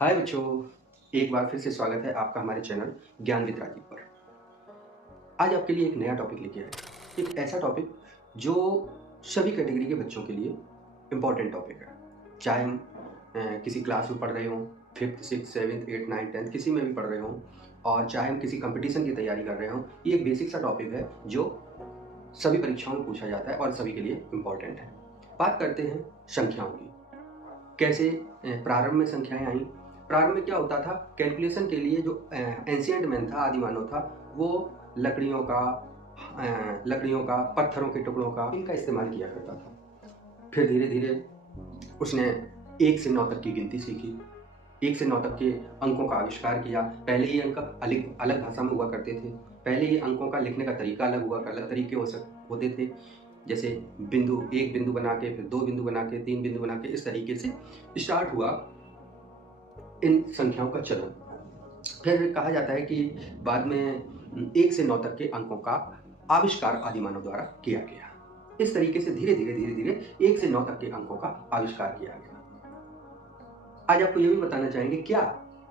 हाय बच्चों, एक बार फिर से स्वागत है आपका हमारे चैनल ज्ञान विद राजीव पर। आज आपके लिए एक नया टॉपिक लेके आए, एक ऐसा टॉपिक जो सभी कैटेगरी के बच्चों के लिए इम्पॉर्टेंट टॉपिक है। चाहे हम किसी क्लास में पढ़ रहे हों, 5th 6th 7th 8th 9th 10th किसी में भी पढ़ रहे हों, और चाहे हम किसी कंपटीशन की तैयारी कर रहे हों, ये एक बेसिक सा टॉपिक है जो सभी परीक्षाओं में पूछा जाता है और सभी के लिए इम्पॉर्टेंट है। बात करते हैं संख्याओं की। कैसे प्रारंभ में संख्याएं आई। प्रारंभ में क्या होता था, कैलकुलेशन के लिए जो एंशियंट मैन था, आदि मानव था, वो लकड़ियों का पत्थरों के टुकड़ों का इनका इस्तेमाल किया करता था। फिर धीरे धीरे उसने 1 से 9 तक की गिनती सीखी, 1 से 9 तक के अंकों का आविष्कार किया। पहले ये अंक अलग अलग भाषा में हुआ करते थे, पहले ये अंकों का लिखने का तरीका अलग तरीके होते थे। जैसे एक बिंदु बना के, फिर 2 बिंदु बना के, 3 बिंदु बना के, इस तरीके से स्टार्ट हुआ इन संख्याओं का चलन। फिर कहा जाता है कि बाद में 1 से 9 तक के अंकों का आविष्कार आदि मानव द्वारा किया गया। इस तरीके से धीरे धीरे 1 से 9 तक के अंकों का आविष्कार किया गया। आज आपको यह भी बताना चाहेंगे, क्या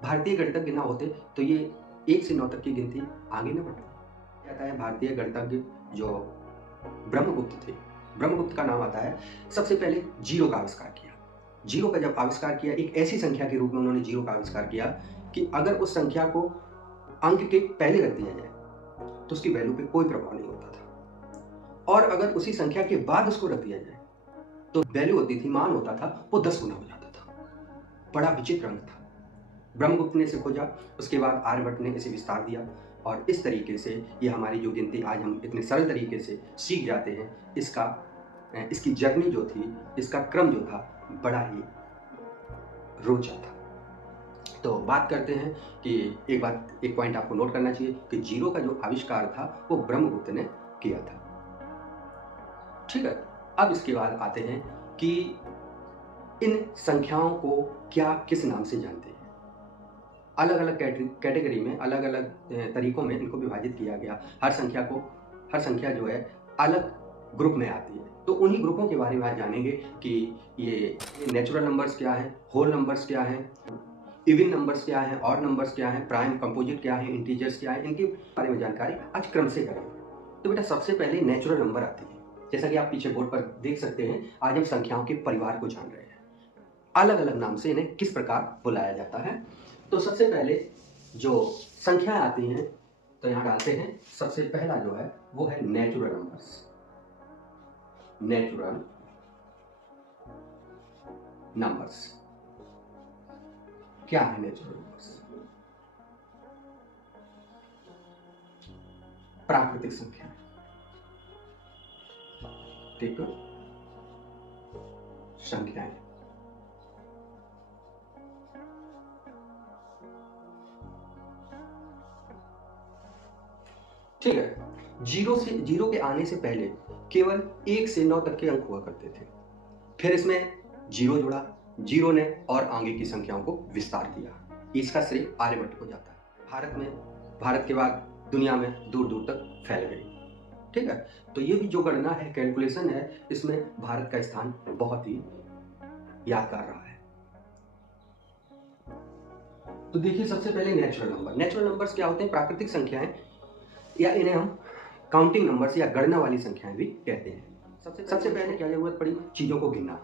भारतीय गणितज्ञ ना होते तो ये 1 से 9 तक की गिनती आगे न बढ़ती। कहता है भारतीय गणितज्ञ जो ब्रह्मगुप्त थे, ब्रह्मगुप्त का नाम आता है, सबसे पहले जीरो का आविष्कार किया। जीरो का जब आविष्कार किया, एक ऐसी संख्या के रूप में उन्होंने जीरो का आविष्कार किया कि अगर उस संख्या को अंक के पहले रख दिया जाए तो उसकी वैल्यू पे कोई प्रभाव नहीं होता था, और अगर उसी संख्या के बाद उसको रख दिया जाए तो वैल्यू होती थी, मान होता था, वो 10 गुना हो जाता था। बड़ा विचित्र अंक था। ब्रह्मगुप्त ने इसे खोजा, उसके बाद आर्यभट्ट ने इसे विस्तार दिया, और इस तरीके से ये हमारी जो गिनती आज हम इतने सरल तरीके से सीख जाते हैं, इसकी जर्नी जो थी, इसका क्रम जो था, बड़ा ही रोचक था। तो बात करते हैं कि एक पॉइंट आपको नोट करना चाहिए कि जीरो का जो आविष्कार था वो ब्रह्मगुप्त ने किया था। ठीक है, अब इसके बाद आते हैं कि इन संख्याओं को क्या किस नाम से जानते हैं। अलग अलग कैटेगरी में, अलग अलग तरीकों में इनको विभाजित किया गया। हर संख्या जो है अलग ग्रुप में आती है, तो उन्हीं ग्रुपों के बारे में आज जानेंगे कि ये नेचुरल नंबर्स क्या है, होल नंबर्स क्या है, इवन नंबर्स क्या है, ऑड नंबर्स क्या है, प्राइम कंपोजिट क्या है, इंटीजर्स क्या है, इनके बारे में जानकारी आज क्रम से करेंगे। तो बेटा सबसे पहले नेचुरल नंबर आते हैं। जैसा कि आप पीछे बोर्ड पर देख सकते हैं, आज हम संख्याओं के परिवार को जान रहे हैं, अलग अलग नाम से इन्हें किस प्रकार बुलाया जाता है। तो सबसे पहले जो संख्याएं आती हैं, तो यहां डालते हैं, सबसे पहला जो है वो है नेचुरल नंबर्स। नेचुरल नंबर्स क्या है? नेचुरल नंबर्स प्राकृतिक संख्या, ठीक है, संख्याएं। ठीक है, जीरो के आने से पहले केवल 1 से 9 तक के अंक हुआ करते थे। फिर इसमें जीरो जुड़ा, जीरो ने और आगे की संख्याओं को विस्तार दिया। इसका श्रेय आर्यभट्ट को जाता है। भारत के बाद दुनिया में दूर दूर तक फैल गई। ठीक है, तो ये भी जो गणना है, कैलकुलेशन है, इसमें भारत का स्थान बहुत ही यादगार रहा है। तो देखिए, सबसे पहले नेचुरल नंबर्स क्या होते हैं? प्राकृतिक संख्याएं, या इन्हें हम काउंटिंग नंबर्स या गणना वाली संख्याएं भी कहते हैं। सबसे पहले क्या जरूरत पड़ी? चीजों को गिनना।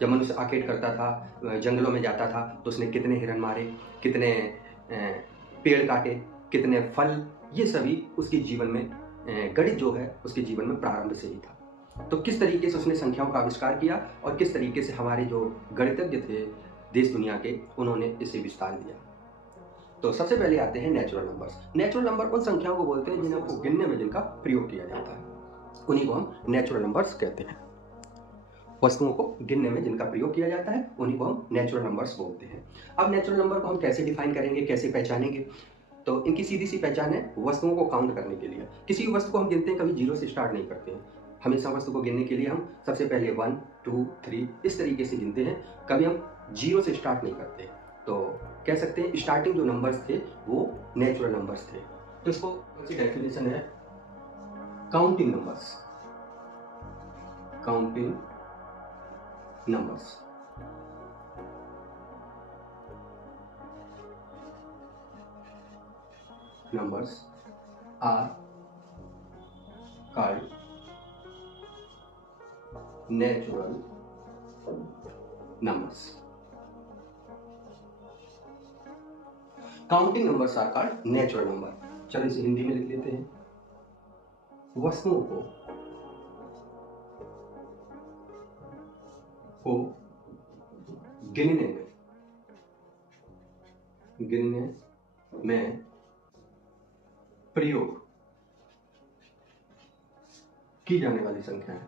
जब मनुष्य आखेट करता था, जंगलों में जाता था, तो उसने कितने हिरन मारे, कितने पेड़ काटे, कितने फल, ये सभी उसके जीवन में, गणित जो है उसके जीवन में प्रारंभ से ही था। तो किस तरीके से उसने संख्याओं का आविष्कार किया और किस तरीके से हमारे जो गणितज्ञ थे देश दुनिया के, उन्होंने इसे विस्तार दिया। तो सबसे पहले आते हैं नेचुरल नंबर्स। नेचुरल नंबर उन संख्याओं को बोलते हैं जिन्हें गिनने में जिनका प्रयोग किया जाता है, उन्हीं को हम नेचुरल नंबर्स कहते हैं। वस्तुओं को गिनने में जिनका प्रयोग किया जाता है, उन्हीं को हम नेचुरल नंबर्स बोलते हैं। अब नेचुरल नंबर को हम कैसे डिफाइन करेंगे, कैसे पहचानेंगे? तो इनकी सीधी सी पहचान है वस्तुओं को काउंट करने के लिए। किसी भी वस्तु को हम गिनते हैं, कभी जीरो से स्टार्ट नहीं करते हैं। हमेशा वस्तु को गिनने के लिए हम सबसे पहले 1 2 3 इस तरीके से गिनते हैं, कभी हम जीरो से स्टार्ट नहीं करते। तो कह सकते हैं स्टार्टिंग जो नंबर्स थे वो नेचुरल नंबर्स थे। तो इसको डेफिनेशन है counting numbers. Counting numbers numbers are called natural numbers. Counting numbers are called natural number. चलो इसे हिंदी में लिख लेते हैं. वस्तुओं को गिनने में प्रयोग की जाने वाली संख्याएं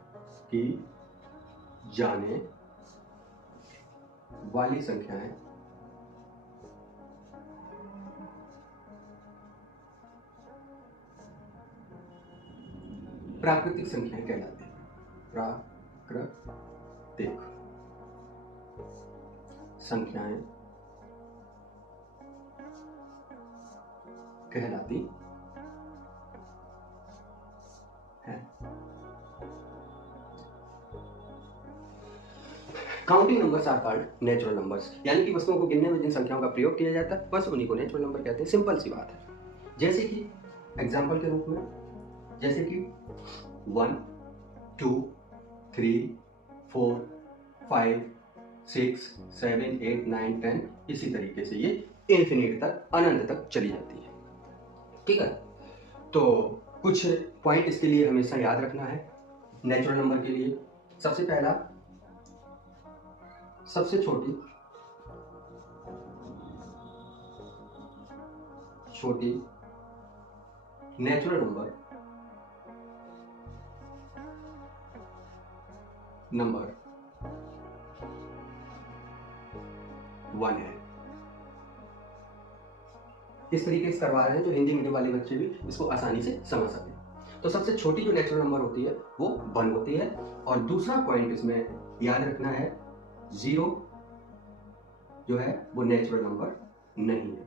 प्राकृतिक संख्याएं कहलाती हैं. प्राकृतिक संख्याएं कहलाती हैं. Counting numbers are called natural numbers. यानी कि वस्तुओं को गिनने में जिन संख्याओं का प्रयोग किया जाता है बस उन्हीं को नेचुरल नंबर कहते हैं. सिंपल सी बात है. जैसे कि एग्जाम्पल के रूप में जैसे कि 1, 2, 3, 4, 5, 6, 7, 8, 9, 10 इसी तरीके से ये इन्फिनिट तक अनंत तक चली जाती है. ठीक है. तो कुछ पॉइंट इसके लिए हमेशा याद रखना है नेचुरल नंबर के लिए. सबसे पहला, सबसे छोटी नेचुरल नंबर 1 है. इस तरीके से करवा रहे हैं जो हिंदी मीडियम वाले बच्चे भी इसको आसानी से समझ सकें. तो सबसे छोटी जो नेचुरल नंबर होती है वो 1 होती है. और दूसरा पॉइंट इसमें याद रखना है 0 जो है वो नेचुरल नंबर नहीं है.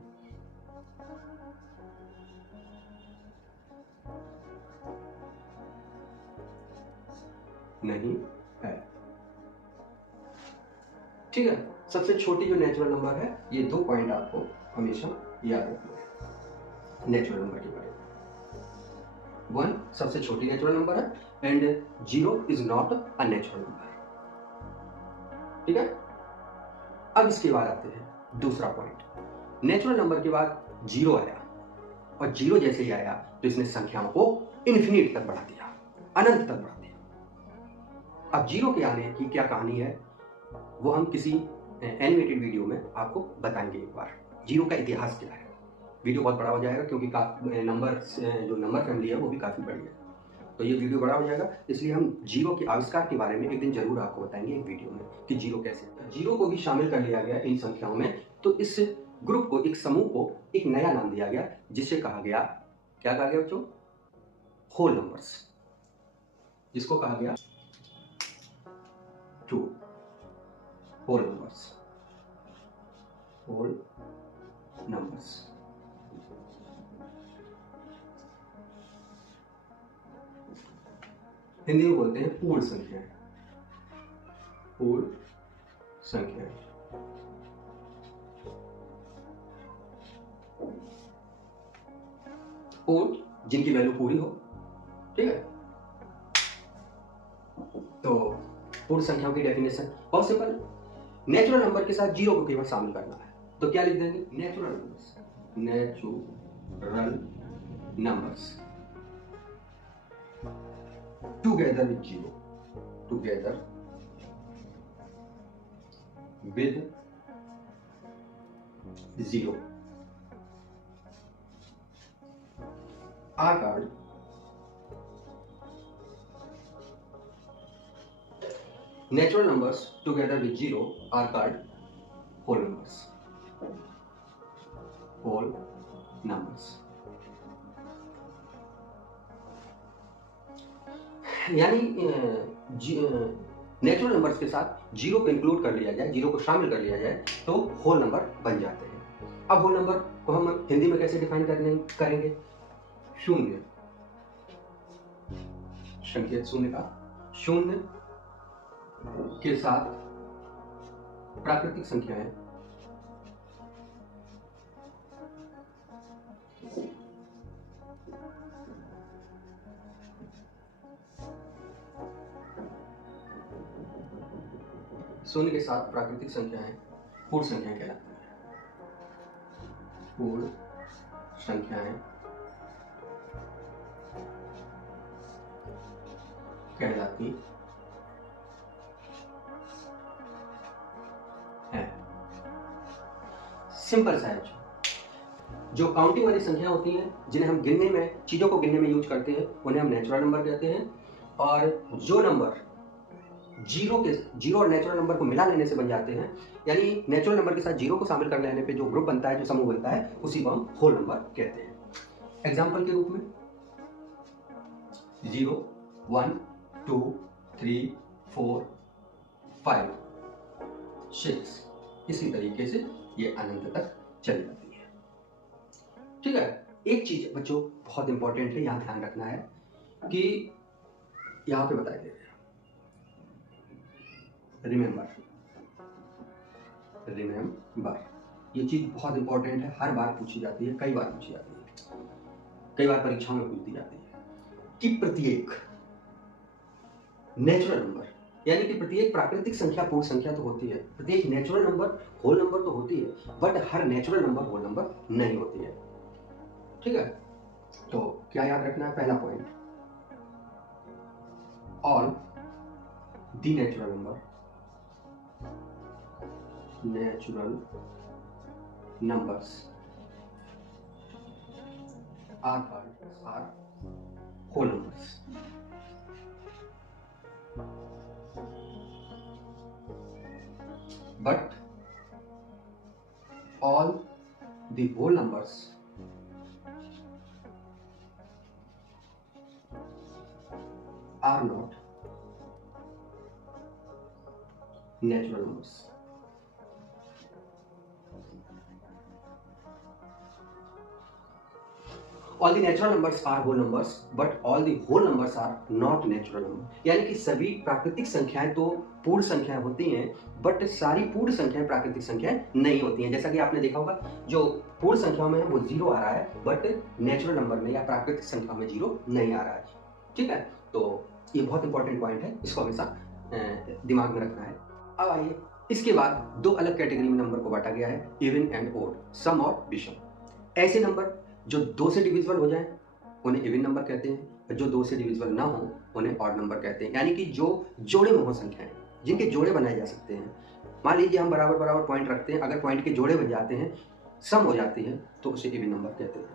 नहीं है. ठीक है. सबसे छोटी जो नेचुरल नंबर है ये 2 पॉइंट आपको हमेशा याद रखना है नेचुरल नंबर के बारे में. 1 सबसे छोटी नेचुरल नंबर है and 0 is not a natural number. ठीक है. अब इसके बाद आते हैं दूसरा पॉइंट. नेचुरल नंबर के बाद 0 आया और 0 जैसे ही आया तो इसने संख्याओं को इन्फिनिट तक बढ़ा दिया, अनंत तक बढ़ा दिया. अब 0 के आने की क्या कहानी है वो हम किसी एनिमेटेड वीडियो में आपको बताएंगे एक बार. 0 का इतिहास क्या है. वीडियो बहुत बड़ा हो जाएगा क्योंकि जो नंबर फैमिली है वो भी काफ़ी बड़ी है. तो ये वीडियो बड़ा हो जाएगा इसलिए हम 0 के आविष्कार के बारे में एक दिन जरूर आपको बताएंगे एक वीडियो में कि 0 कैसे. 0 को भी शामिल कर लिया गया इन संख्याओं में. तो इस ग्रुप को, एक समूह को एक नया नाम दिया गया जिसे कहा गया, क्या कहा गया बच्चों? Whole numbers. जिसको कहा गया होल नंबर्स. हिंदी में बोलते हैं पूर्ण संख्याएं. पूर्ण जिनकी वैल्यू पूरी हो. ठीक है. तो पूर्ण संख्याओं की डेफिनेशन बहुत सिंपल. नेचुरल नंबर के साथ 0 को केवल शामिल करना है. तो क्या लिख देंगे? Natural numbers together with 0. are called natural numbers together with 0 are called whole numbers. यानी नेचुरल नंबर्स के साथ 0 को इंक्लूड कर लिया जाए, 0 को शामिल कर लिया जाए तो होल नंबर बन जाते हैं. अब होल नंबर को हम हिंदी में कैसे डिफाइन करेंगे? शून्य, संकेत शून्य का, शून्य के साथ प्राकृतिक संख्याएं शून्य के साथ प्राकृतिक संख्याएं पूर्ण संख्याएं कहलाती हैं। पूर्ण संख्याएं कहलाती हैं। सिंपल सा है। जो काउंटिंग वाली संख्या होती हैं, जिन्हें हम गिनने में, चीजों को गिनने में यूज करते हैं, उन्हें हम नेचुरल नंबर कहते हैं। और जो नंबर जीरो और नेचुरल नंबर को मिला लेने से बन जाते हैं, यानी नेचुरल नंबर के साथ जीरो को शामिल कर लेने पे जो ग्रुप बनता है, जो समूह बनता है, उसी को हम होल नंबर कहते हैं। एग्जाम्पल के रूप में 0, 1, 2, 3, 4, 5, 6, इसी तरीके से ये अनंत तक चली जाती है। ठीक है। एक चीज बच्चों बहुत इंपॉर्टेंट है, यहां ध्यान रखना है कि यहां पे बताया गया है, रिमेंबर, ये चीज बहुत इंपॉर्टेंट है, हर बार पूछी जाती है, कई बार पूछी जाती है, कई बार परीक्षाओं में पूछी जाती है कि प्रत्येक नेचुरल नंबर, यानी कि प्रत्येक प्राकृतिक संख्या पूर्ण संख्या तो होती है, प्रत्येक नेचुरल नंबर होल नंबर तो होती है, बट हर नेचुरल नंबर होल नंबर नहीं होती है। ठीक है। तो क्या याद रखना है? पहला point, all the natural numbers are whole numbers. But all the whole numbers are not natural numbers. All the natural numbers are whole numbers, but all the whole numbers are not natural numbers. यानी कि सभी प्राकृतिक संख्याएं तो पूर्ण संख्याएं होती हैं, बट सारी पूर्ण संख्याएं प्राकृतिक संख्याएं नहीं होती हैं। जैसा कि आपने देखा होगा, जो पूर्ण संख्याओं में है वो 0 आ रहा है, बट नेचुरल नंबर में या प्राकृतिक संख्या में 0 नहीं आ रहा है। ठीक है। तो ये बहुत इंपॉर्टेंट पॉइंट है, इसको हमेशा दिमाग में रखना है। अब आइए, इसके बाद दो अलग कैटेगरी में नंबर को बांटा गया है, इवन एंड ओड, सम और विषम। ऐसे नंबर जो 2 से डिविजिबल हो जाए उन्हें इवन नंबर कहते हैं, और जो 2 से डिविजिबल ना हो उन्हें ऑड नंबर कहते हैं। यानी कि जो जोड़े में हो संख्याएं, जिनके जोड़े बनाए जा सकते हैं। मान लीजिए हम बराबर बराबर पॉइंट रखते हैं, अगर पॉइंट के जोड़े बन जाते हैं, सम हो जाती है, तो उसे इवन नंबर कहते हैं।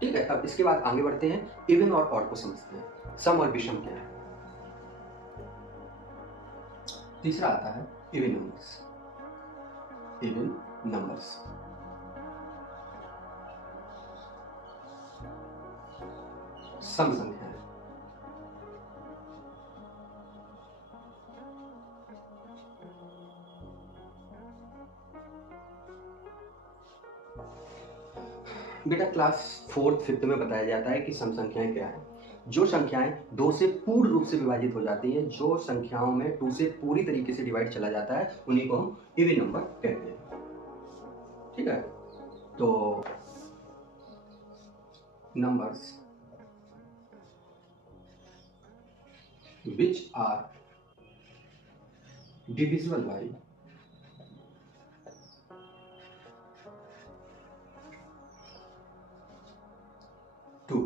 ठीक है। अब इसके बाद आगे बढ़ते हैं, इवन और ऑड को समझते हैं। सम और विषम क्या है? तीसरा आता है इवन नंबर्स। सम संख्याएं, बेटा क्लास 4th 5th में बताया जाता है कि सम संख्याएं क्या है। जो संख्याएं 2 से पूर्ण रूप से विभाजित हो जाती हैं, जो संख्याओं में 2 से पूरी तरीके से डिवाइड चला जाता है, उन्हीं को हम इवन नंबर कहते हैं। ठीक है। तो numbers which are divisible by 2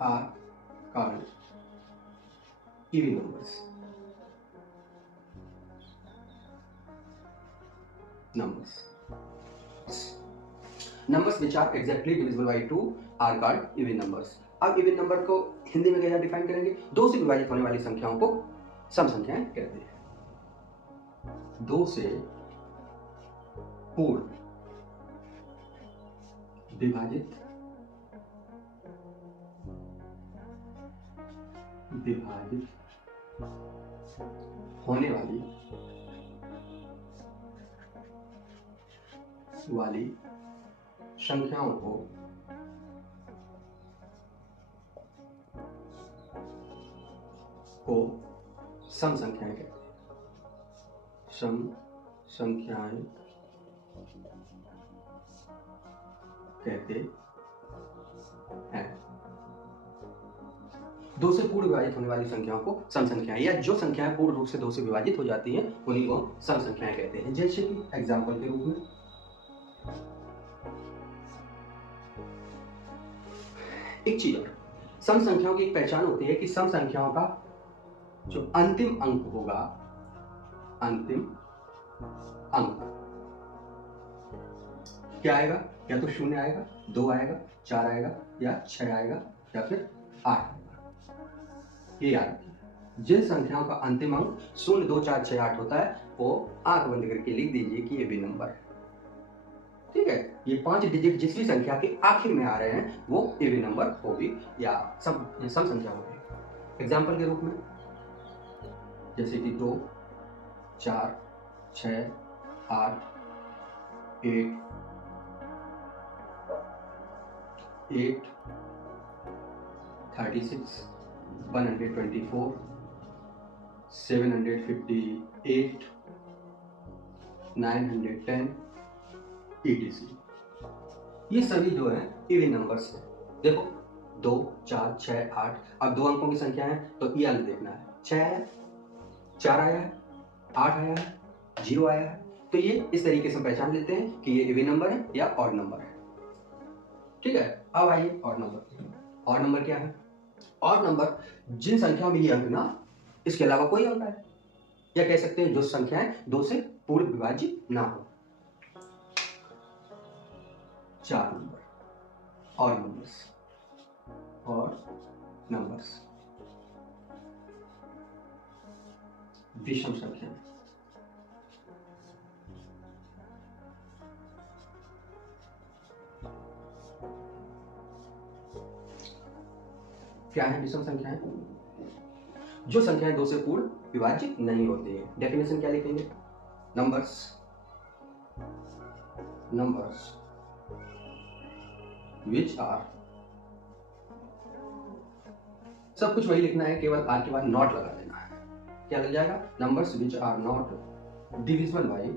are called even numbers. Numbers which are exactly divisible by 2 are called even numbers. अब इवन नंबर को हिंदी में कैसे डिफाइन करेंगे? 2 से विभाजित होने वाली संख्याओं को सम संख्याएं कहते हैं। 2 से पूर्ण विभाजित होने वाली संख्याओं को सम संख्याएं कहते हैं। सम संख्याएं कहते हैं। दो से पूर्ण विभाजित होने वाली संख्याओं को सम संख्याएं, या जो संख्याएं पूर्ण रूप से दो से विभाजित हो जाती हैं उन्हीं को सम संख्याएं कहते हैं। जैसे कि एग्जाम्पल के रूप में एक चीज और, सम संख्याओं की एक पहचान होती है कि सम संख्याओं का जो अंतिम अंक होगा, अंतिम अंक क्या आएगा, या तो 0 आएगा, 2 आएगा, 4 आएगा, या 6 आएगा, या फिर 8 आएगा। ये याद रखिए, जिन संख्याओं का अंतिम अंक 0, 2, 4, 6, 8 होता है वो आंख बंद करके लिख दीजिए कि ये भी नंबर है। ठीक है, ये 5 डिजिट जिस भी संख्या के आखिर में आ रहे हैं वो इवन नंबर होगी या सम संख्या होगी। एग्जाम्पल के रूप में जैसे कि 2, 4, 6, 8, 8, 36, 124, 758, 910, etc। ये सभी जो है इवन नंबर्स हैं। देखो 2, 4, 6, 8, अब 2 अंकों की संख्या है तो ये अंक देखना है, 6 आया है, 4 आया है, 8 आया है, 0 आया है, तो ये इस तरीके से पहचान लेते हैं कि ये इवन नंबर है या ऑड नंबर है। ठीक है, अब आइए ऑड नंबर। ऑड नंबर क्या है? ऑड नंबर जिन संख्याओं में ये अंक ना इसके अलावा कोई अंक है, या कह सकते हैं जो संख्याएं 2 से पूर्ण विभाजित ना हो। 4 नंबर ऑड नंबर्स, और नंबर्स विषम संख्या। क्या है विषम संख्याएं? जो संख्याएं 2 से पूर्ण विभाजित नहीं होती है। डेफिनेशन क्या लिखेंगे? नंबर्स विच आर, सब कुछ वही लिखना है, केवल आर के बाद नॉट लगा देना है। क्या लग जाएगा? Numbers which are not divisible by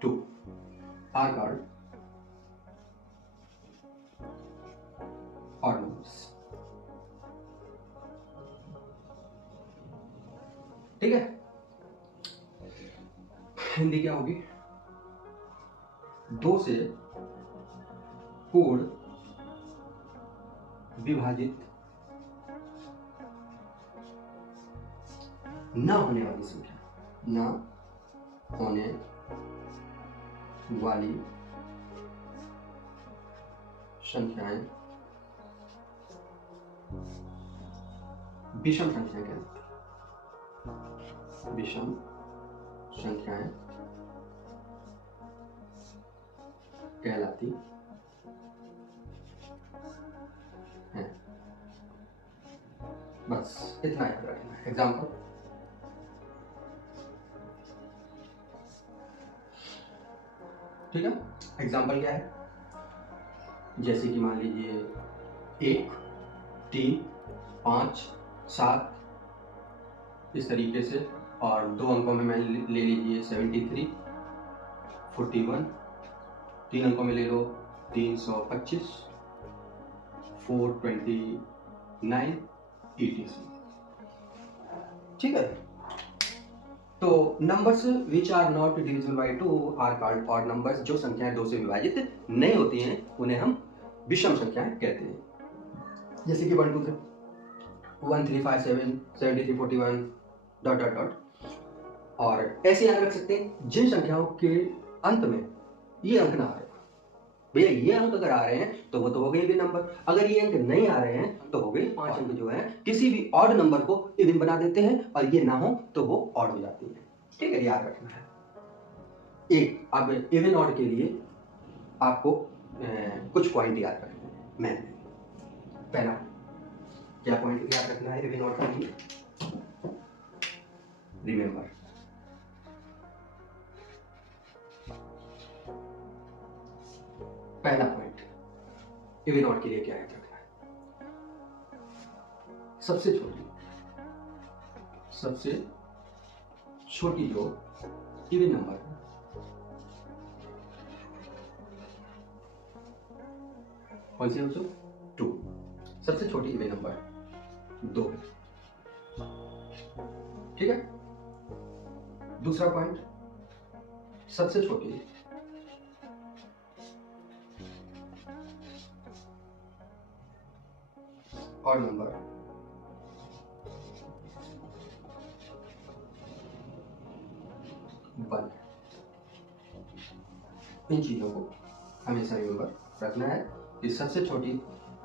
2 are called odd numbers. ठीक है, हिंदी क्या होगी? 2 से पूर्ण विभाजित न होने वाली संख्या, न होने वाली संख्याएं विषम संख्याएं कहलाती हैं। विषम संख्याएं कहलाती हैं। बस इतना याद रखना है। एग्जाम्पल, ठीक है, एग्जाम्पल क्या है? जैसे कि मान लीजिए 1, 3, 5, 7 इस तरीके से, और 2 अंकों में मैं ले लीजिए 73, 41, 3 अंकों में ले लो 325, 429, etc। ठीक है, तो numbers which are not divisible by 2 are called odd numbers. जो संख्याएं 2 से विभाजित नहीं होती हैं उन्हें हम विषम संख्याएं कहते हैं। जैसे कि 1, 2, 3, 1, 3, 5, 7, 73, 41 डॉट डॉट डॉट। और ऐसे याद रख सकते हैं जिन संख्याओं के अंत में ये अंक ना आ रहे, भैया ये अंक अगर आ रहे हैं तो वो तो हो गए इवन नंबर, अगर ये अंक नहीं आ रहे हैं तो हो गए 5 अंक जो है किसी भी ऑड नंबर को इवन बना देते हैं, और ये ना हो तो वो ऑड हो जाती है। ठीक है, याद रखना है। एक अब इवन ऑड के लिए आपको कुछ पॉइंट याद रखने हैं। मैं पहला क्या पॉइंट याद रखना है इवन ऑड के लिए? रिमेंबर, पहला पॉइंट इवन ऑड के लिए क्या याद रखना है? सबसे छोटी जो इवन नंबर है कौन सी है दोस्तों? 2। सबसे छोटी इवन नंबर 2 है। ठीक है। दूसरा पॉइंट, सबसे छोटी और नंबर 1। इन चीजों को हमेशा रिमेंबर रखना है कि सबसे छोटी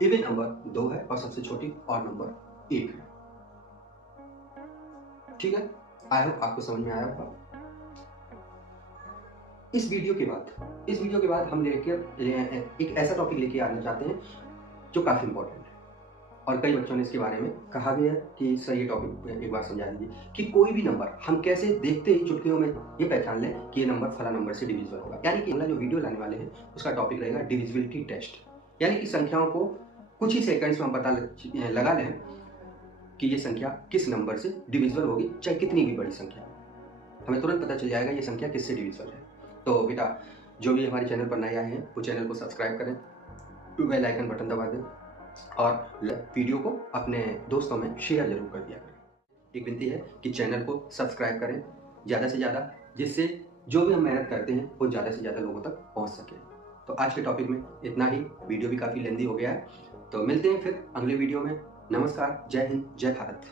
इवन नंबर 2 है और सबसे छोटी और नंबर 1 है। ठीक है, आई होप आपको समझ में आया होगा। इस वीडियो के बाद हम लेकर एक ऐसा टॉपिक लेके आना चाहते हैं जो काफी इंपॉर्टेंट है, और कई बच्चों ने इसके बारे में कहा भी है कि सर ये टॉपिक एक बार समझा दीजिए कि कोई भी नंबर हम कैसे देखते ही चुटकियों में ये पहचान लें कि ये नंबर फला नंबर से डिविजिबल होगा। यानी कि अगला जो वीडियो लाने वाले हैं उसका टॉपिक रहेगा डिविजिबिलिटी टेस्ट, यानी कि संख्याओं को कुछ ही सेकंड्स में हम पता लगा लें कि ये संख्या किस नंबर से डिविजिबल होगी, चाहे कितनी भी बड़ी संख्या, हमें तुरंत पता चल जाएगा ये संख्या किससे डिविजिबल है। तो बेटा, जो भी हमारे चैनल पर नए आए हैं वो चैनल को सब्सक्राइब करें, बेल आइकन बटन दबा दें और वीडियो को अपने दोस्तों में शेयर जरूर कर दिया करें। एक विनती है कि चैनल को सब्सक्राइब करें ज़्यादा से ज़्यादा, जिससे जो भी हम मेहनत करते हैं वो ज़्यादा से ज़्यादा लोगों तक पहुंच सके। तो आज के टॉपिक में इतना ही, वीडियो भी काफ़ी लेंदी हो गया है, तो मिलते हैं फिर अगले वीडियो में। नमस्कार, जय हिंद, जय भारत।